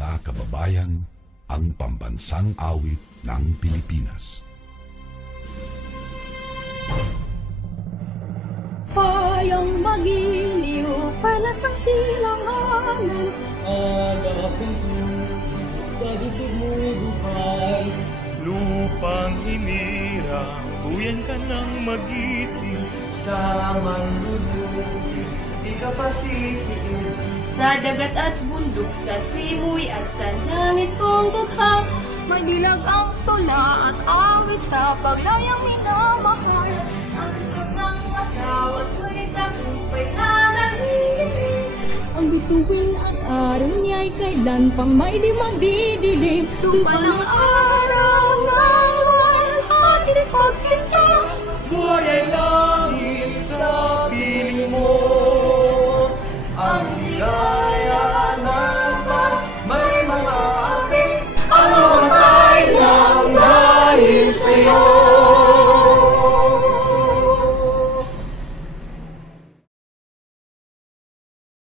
mga kababayan, ang pambansang awit ng Pilipinas. Kayang magiliw, palas ng silanganan. Alapang puso sa dibdib mo'y buhay. Lupang hinirang, buyan ka ng magiting. Sa manlulubi, di ka pasisiin. Sa dagat at bundok, sa simoy at sa langit kong bughaw. Madilag ang tula at awit sa paglayang minamahal. Ang gusto ng agaw at may tagumpay na nanginginig. Ang bituin at araw niya'y kailan pang may di magdidilim. Tupa ng araw ng mahal ating pagsinta. Buhay ay lang